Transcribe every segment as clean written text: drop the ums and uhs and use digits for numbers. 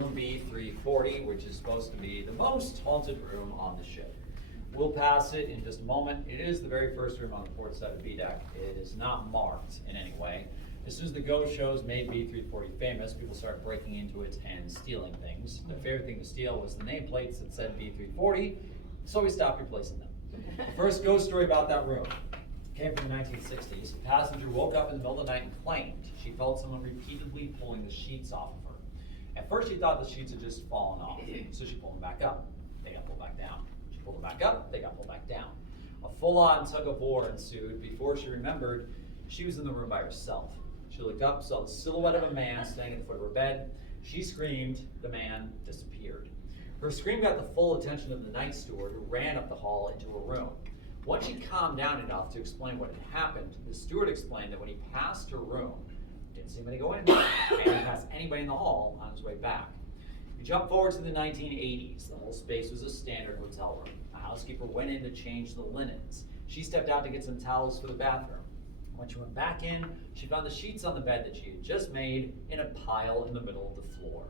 Room B340, which is supposed to be the most haunted room on the ship. We'll pass it in just a moment. It is the very first room on the port side of B deck. It is not marked in any way. As soon as the ghost shows made B340 famous, people start breaking into it and stealing things. Their favorite thing to steal was the nameplates that said B340, so we stopped replacing them. The first ghost story about that room came from the 1960s. A passenger woke up in the middle of the night and claimed she felt someone repeatedly pulling the sheets off of her. At first she thought the sheets had just fallen off, so she pulled them back up. They got pulled back down. She pulled them back up, they got pulled back down. A full-on tug-of-war ensued before she remembered she was in the room by herself. She looked up, saw the silhouette of a man standing at the foot of her bed. She screamed, the man disappeared. Her scream got the full attention of the night steward, who ran up the hall into her room. Once she calmed down enough to explain what had happened, the steward explained that when he passed her room, didn't see anybody go in, and he didn't pass anybody in the hall on his way back. We jump forward to the 1980s. The whole space was a standard hotel room. A housekeeper went in to change the linens. She stepped out to get some towels for the bathroom. When she went back in, she found the sheets on the bed that she had just made in a pile in the middle of the floor.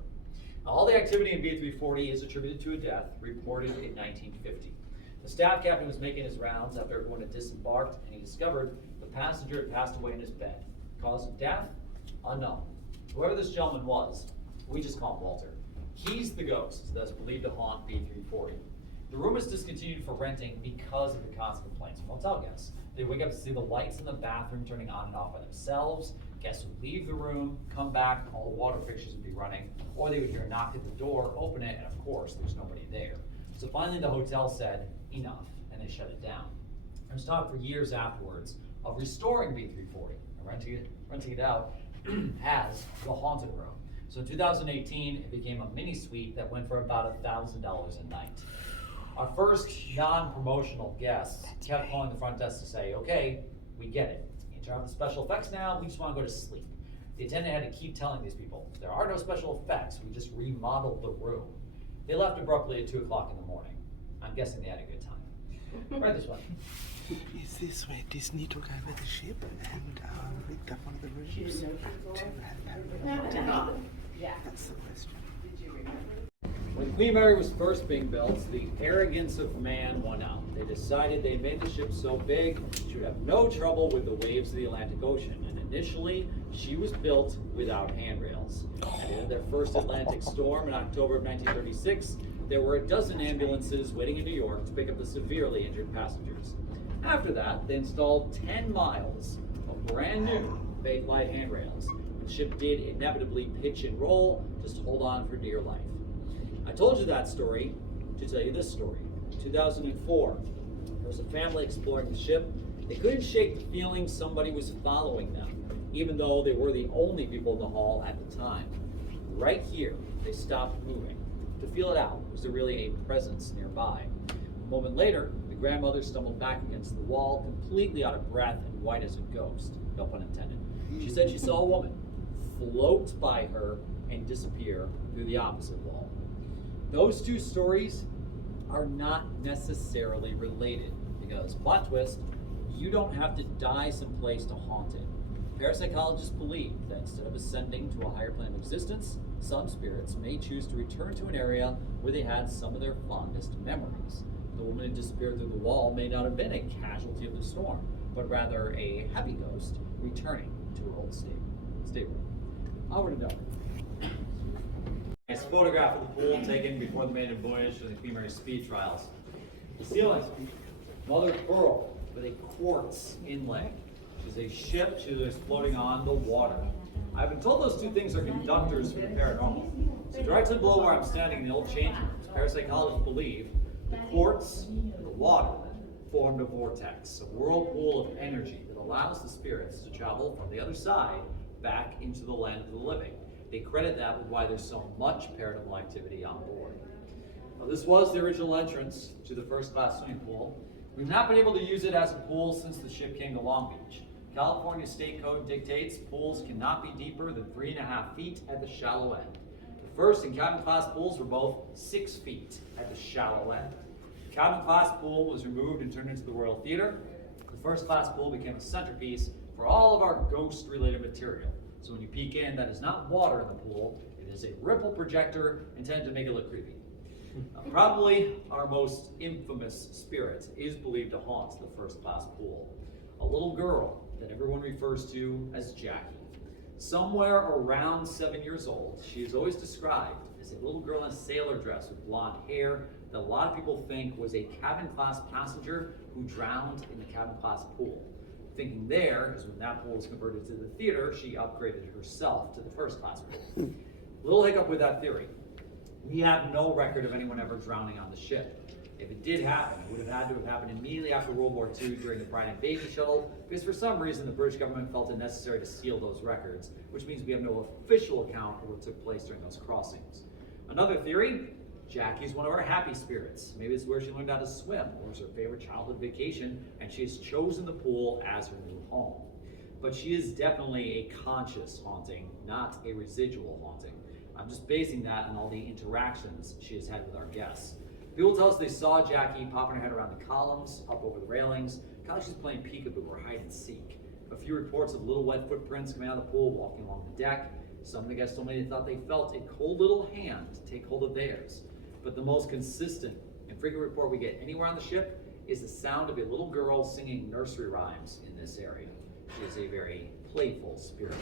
Now, all the activity in B340 is attributed to a death reported in 1950. The staff captain was making his rounds after everyone had disembarked, and he discovered the passenger had passed away in his bed. Cause of death? Unknown. Whoever this gentleman was, we just call him Walter. He's the ghost that's believed to haunt B340. The room is discontinued for renting because of the constant complaints from hotel guests. They wake up to see the lights in the bathroom turning on and off by themselves. Guests would leave the room, come back, all the water fixtures would be running, or they would hear a knock at the door, open it, and of course, there's nobody there. So finally the hotel said, enough, and they shut it down. There was talk for years afterwards of restoring B340 and renting it out as the haunted room. So in 2018, it became a mini suite that went for about $1,000 a night. Our first non-promotional guests kept calling the front desk to say, okay, we get it. You turn off the special effects now, we just want to go to sleep. The attendant had to keep telling these people, there are no special effects, we just remodeled the room. They left abruptly at 2 o'clock in the morning. I'm guessing they had a good time. Right this way. Is this where Disney took over the ship and rigged up one of the rooms to have that? No. Yeah. That's the question. When Queen Mary was first being built, the arrogance of man won out. They decided they made the ship so big she would have no trouble with the waves of the Atlantic Ocean. And initially, she was built without handrails. At the end of their first Atlantic storm in October of 1936, there were a dozen ambulances waiting in New York to pick up the severely injured passengers. After that, they installed 10 miles of brand new Bakelite handrails. The ship did inevitably pitch and roll, just hold on for dear life. I told you that story to tell you this story. In 2004, there was a family exploring the ship. They couldn't shake the feeling somebody was following them, even though they were the only people in the hall at the time. Right here, they stopped moving. To feel it out, was there really a presence nearby? A moment later, the grandmother stumbled back against the wall, completely out of breath and white as a ghost, no pun intended. She said she saw a woman float by her and disappear through the opposite wall. Those two stories are not necessarily related because, plot twist, you don't have to die someplace to haunt it. Parapsychologists believe that instead of ascending to a higher plane of existence, some spirits may choose to return to an area where they had some of their fondest memories. The woman who disappeared through the wall may not have been a casualty of the storm, but rather a happy ghost returning to her old stateroom. Onward and upward. Nice photograph of the pool taken before the maiden voyage of the Queen Mary speed trials. The ceiling, mother of pearl with a quartz inlay. She's a ship, she was floating on the water. I've been told those two things are conductors for the paranormal. So directly below where I'm standing in the old changing rooms, parapsychologists believe the quartz and the water formed a vortex, a whirlpool of energy that allows the spirits to travel from the other side back into the land of the living. They credit that with why there's so much paranormal activity on board. Now, this was the original entrance to the first-class swimming pool. We've not been able to use it as a pool since the ship came to Long Beach. California state code dictates pools cannot be deeper than 3.5 feet at the shallow end. The first and cabin class pools were both 6 feet at the shallow end. The cabin class pool was removed and turned into the Royal Theater. The first class pool became a centerpiece for all of our ghost-related material. So when you peek in, that is not water in the pool, it It is a ripple projector intended to make it look creepy. Probably our most infamous spirit is believed to haunt the first class pool. A little girl that everyone refers to as Jackie. Somewhere around 7 years old, she is always described as a little girl in a sailor dress with blonde hair that a lot of people think was a cabin class passenger who drowned in the cabin class pool. Thinking there is when that pool was converted to the theater, she upgraded herself to the first class pool. Little hiccup with that theory. We have no record of anyone ever drowning on the ship. If it did happen, it would have had to have happened immediately after World War II during the Bride and Baby shuttle, because for some reason the British government felt it necessary to seal those records, which means we have no official account of what took place during those crossings. Another theory, Jackie's one of our happy spirits. Maybe it's where she learned how to swim, or it's her favorite childhood vacation, and she has chosen the pool as her new home. But she is definitely a conscious haunting, not a residual haunting. I'm just basing that on all the interactions she has had with our guests. People tell us they saw Jackie popping her head around the columns, up over the railings, kind of like she's playing peekaboo or hide and seek. A few reports of little wet footprints coming out of the pool, walking along the deck. Some of the guests told me they thought they felt a cold little hand take hold of theirs. But the most consistent and frequent report we get anywhere on the ship is the sound of a little girl singing nursery rhymes in this area. She is a very playful spirit.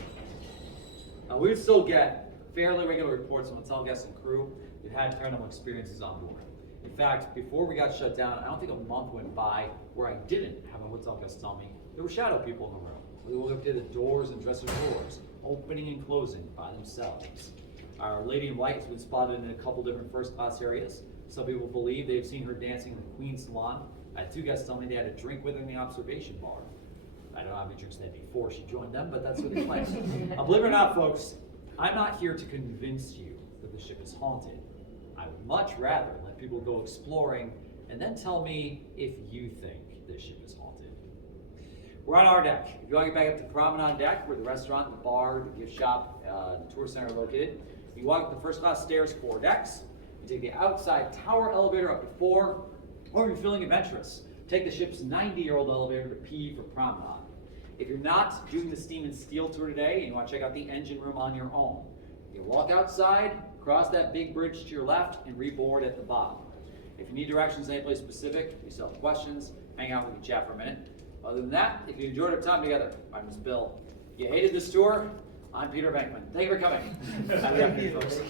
We would still get fairly regular reports from hotel guests and crew who had paranormal experiences on board. In fact, before we got shut down, I don't think a month went by where I didn't have a hotel guest tell me there were shadow people in the room. We would look at the doors and dresser drawers, opening and closing by themselves. Our lady in white has been spotted in a couple different first class areas. Some people believe they've seen her dancing in the Queen's Salon. I had 2 guests tell me they had a drink with her in the observation bar. I don't know how many drinks they had before she joined them, but that's what they claim. Believe it or not, folks, I'm not here to convince you that the ship is haunted. I would much rather let people go exploring and then tell me if you think this ship is haunted. We're on our deck. If you want to get back up to the promenade deck, where the restaurant, the bar, the gift shop, the tour center are located, you walk up the first class stairs, 4 decks. You take the outside tower elevator up to 4, or if you're feeling adventurous, take the ship's 90-year-old elevator to P for promenade. If you're not doing the steam and steel tour today and you want to check out the engine room on your own, you walk outside, cross that big bridge to your left, and reboard at the bottom. If you need directions any place specific, you still have questions, hang out, we can chat for a minute. Other than that, if you enjoyed our time together, my name is Bill. You hated this tour, I'm Peter Bankman. Thank you for coming. Have a good afternoon, folks.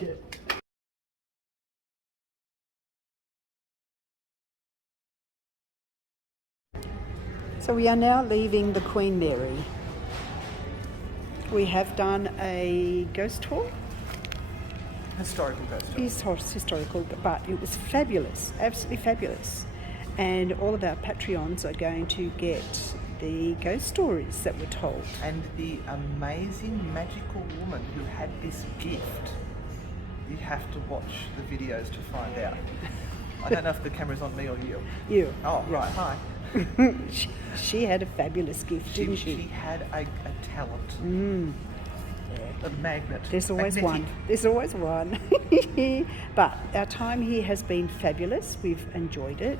So we are now leaving the Queen Mary. We have done a ghost tour. Historical ghost tour. Historical, but it was fabulous, absolutely fabulous. And all of our Patreons are going to get the ghost stories that were told. And the amazing magical woman who had this gift. You have to watch the videos to find out. I don't know if the camera's on me or you. You. Oh, right, hi. She had a fabulous gift, didn't she? She had a talent. A magnet. There's always Magnetic. one. There's always one. But our time here has been fabulous. We've enjoyed it.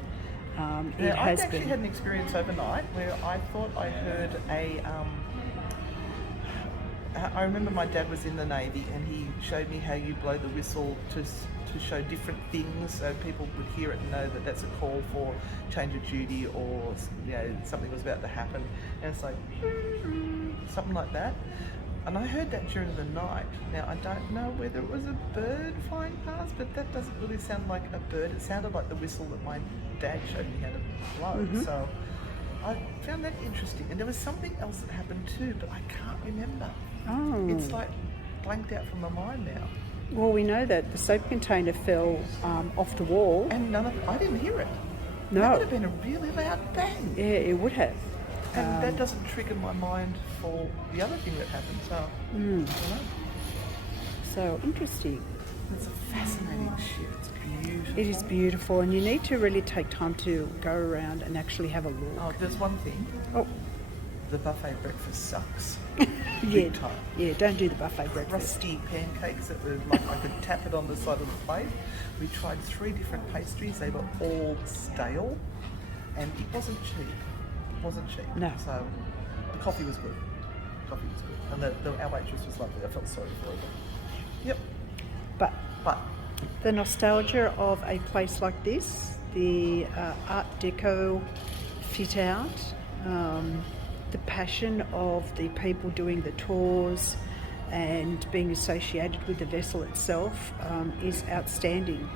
Now, I actually had an experience overnight where I thought I heard I remember my dad was in the Navy and he showed me how you blow the whistle to show different things so people would hear it and know that that's a call for change of duty or something was about to happen. And it's like something like that. And I heard that during the night. Now I don't know whether it was a bird flying past, but that doesn't really sound like a bird. It sounded like the whistle that my dad showed me how to blow. So I found that interesting. And there was something else that happened too, but I can't remember. Oh. It's like blanked out from my mind now. Well, we know that the soap container fell off the wall. And I didn't hear it. No. That would have been a really loud bang. Yeah, it would have. And that doesn't trigger my mind for the other thing that happened. So, I don't know. So interesting. It's a fascinating ship. It's beautiful. It is beautiful, and you need to really take time to go around and actually have a look. Oh, there's one thing. Oh, The buffet breakfast sucks. yeah, Big time. yeah. Don't do the buffet breakfast. Rusty pancakes that were like I could tap it on the side of the plate. We tried 3 different pastries. They were all stale, and it wasn't cheap. No. So the coffee was good. And our waitress was lovely. I felt sorry for her. Yep. But But the nostalgia of a place like this, the Art Deco fit out, the passion of the people doing the tours and being associated with the vessel itself is outstanding.